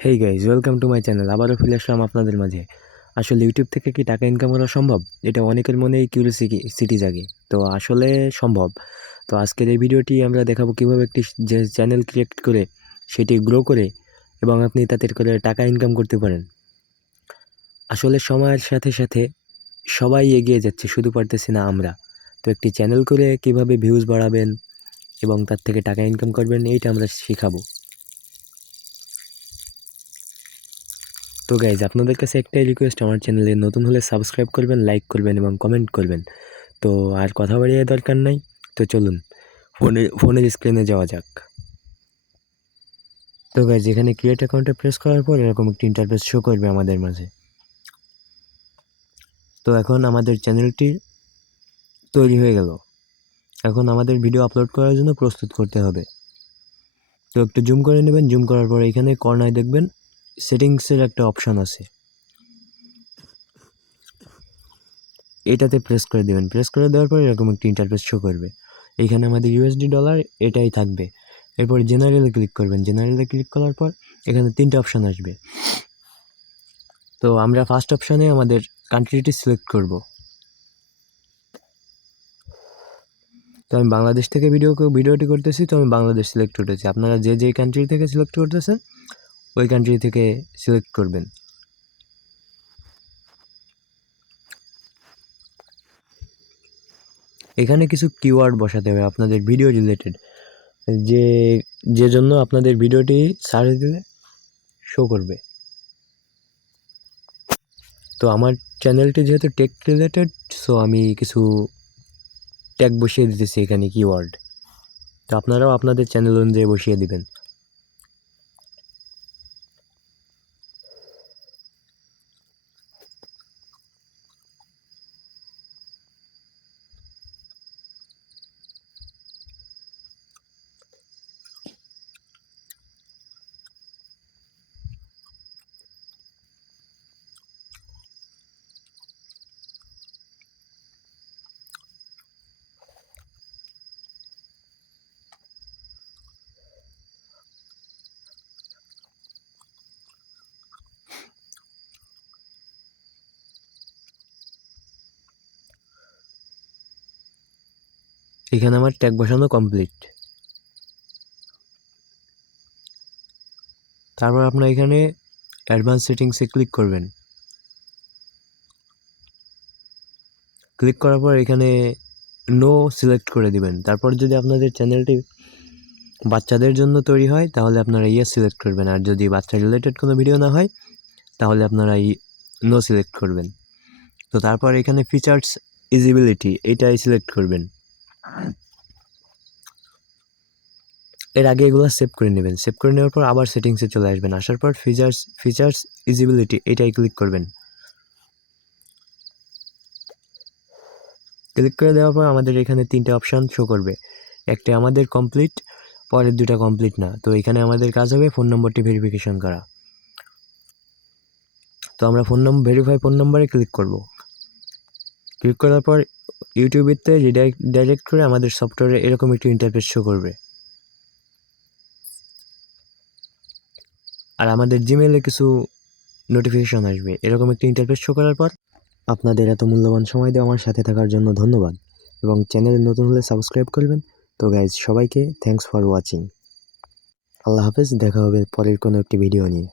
Hey guys, welcome to my channel. আবারও ফিরে আসলাম আপনাদের মাঝে। আসলে ইউটিউব থেকে কি টাকা ইনকাম করা সম্ভব? এটা অনেকের মনেই কিউরিওসিটি জাগে। তো আসলে সম্ভব। তো আজকের এই ভিডিওটি আমরা দেখাবো কীভাবে একটি যে চ্যানেল ক্রিয়েট করে সেটি গ্রো করে এবং আপনি তাতে করে টাকা ইনকাম করতে পারেন। আসলে সময়ের সাথে সাথে সবাই এগিয়ে যাচ্ছে, শুধু পারতেছি না আমরা। তো একটি চ্যানেল করে কীভাবে ভিউজ বাড়াবেন এবং তার থেকে টাকা ইনকাম করবেন, এইটা আমরা শেখাবো। তো গাইজ, আপনাদের কাছে একটাই রিকোয়েস্ট, আমার চ্যানেলে নতুন হলে সাবস্ক্রাইব করবেন, লাইক করবেন এবং কমেন্ট করবেন। তো আর কথা বাড়িয়ে দরকার নাই, তো চলুন ফোনের স্ক্রিনে যাওয়া যাক। তো গাইজ, এখানে ক্রিয়েট অ্যাকাউন্টে প্রেস করার পর এরকম একটি ইন্টারফেস শো করবে আমাদের মাঝে। তো এখন আমাদের চ্যানেলটি তৈরি হয়ে গেল। এখন আমাদের ভিডিও আপলোড করার জন্য প্রস্তুত করতে হবে। তো একটু জুম করে নেবেন। জুম করার পর এখানে কর্নারে দেখবেন সেটিংসের একটা অপশান আছে, এটাতে প্রেস করে দেবেন। প্রেস করে দেওয়ার পর এরকম একটি ইন্টারফেস শো করবে। এইখানে আমাদের ইউএসডি ডলার এটাই থাকবে। এরপর জেনারেলে ক্লিক করবেন। জেনারেলে ক্লিক করার পর এখানে 3টে অপশান আসবে। তো আমরা ফার্স্ট অপশানে আমাদের কান্ট্রিটি সিলেক্ট করব। তো আমি বাংলাদেশ থেকে ভিডিওটি করতেছি, তো আমি বাংলাদেশ সিলেক্ট করেছি। আপনারা যে কান্ট্রি থেকে সিলেক্ট করতেছেন ওই কান্ট্রি থেকে সিলেক্ট করবেন। এখানে কিছু কিওয়ার্ড বসাতে হবে আপনাদের ভিডিও রিলেটেড, যে যে জন্য আপনাদের ভিডিওটি সার্চ দিলে শো করবে। তো আমার চ্যানেলটি যেহেতু টেক রিলেটেড, সো আমি কিছু ট্যাগ বসিয়ে দিতেছি এখানে, কিওয়ার্ড। তো আপনারাও আপনাদের চ্যানেল অনুযায়ী বসিয়ে দিবেন। এখানে আমার ট্যাগ বসানো কমপ্লিট। তারপর আপনারা এখানে অ্যাডভান্স সেটিংসে ক্লিক করবেন। ক্লিক করার পর এখানে নো সিলেক্ট করে দিবেন। তারপর যদি আপনাদের চ্যানেলটি বাচ্চাদের জন্য তৈরি হয় তাহলে আপনারা ইয়েস সিলেক্ট করবেন, আর যদি বাচ্চা রিলেটেড কোনো ভিডিও না হয় তাহলে আপনারা নো সিলেক্ট করবেন। তো তারপর এখানে ফিচার্স ইজিবিলিটি এটাই সিলেক্ট করবেন। এর আগে এগুলো সেভ করে নেবেন। সেভ করে নেওয়ার পর আবার সেটিংসে চলে আসবেন। আসার পর ফিচার্স ইজিবিলিটি এটাই ক্লিক করবেন। ক্লিক করে দেওয়ার পর আমাদের এখানে 3টে অপশান শো করবে। একটা আমাদের কমপ্লিট, পরের 2টা কমপ্লিট না। তো এখানে আমাদের কাজ হবে ফোন নম্বরটি ভেরিফিকেশন করা। তো আমরা ভেরিফাই ফোন নম্বরে ক্লিক করব। ক্লিক করার পর ইউটিউবেতে ডাইরেক্ট করে আমাদের সফটওয়্যারে এরকম একটি ইন্টারফেস শো করবে। আর আমাদের জিমেইলে কিছু নোটিফিকেশন আসবে। এরকম একটি ইন্টারফেস শো করার পর আপনাদের এত মূল্যবান সময় দিয়ে আমার সাথে থাকার জন্য ধন্যবাদ, এবং চ্যানেলে নতুন হলে সাবস্ক্রাইব করবেন। তো গাইজ, সবাইকে থ্যাঙ্কস ফর ওয়াচিং। আল্লাহ হাফেজ। দেখা হবে পরের কোনো একটি ভিডিও নিয়ে।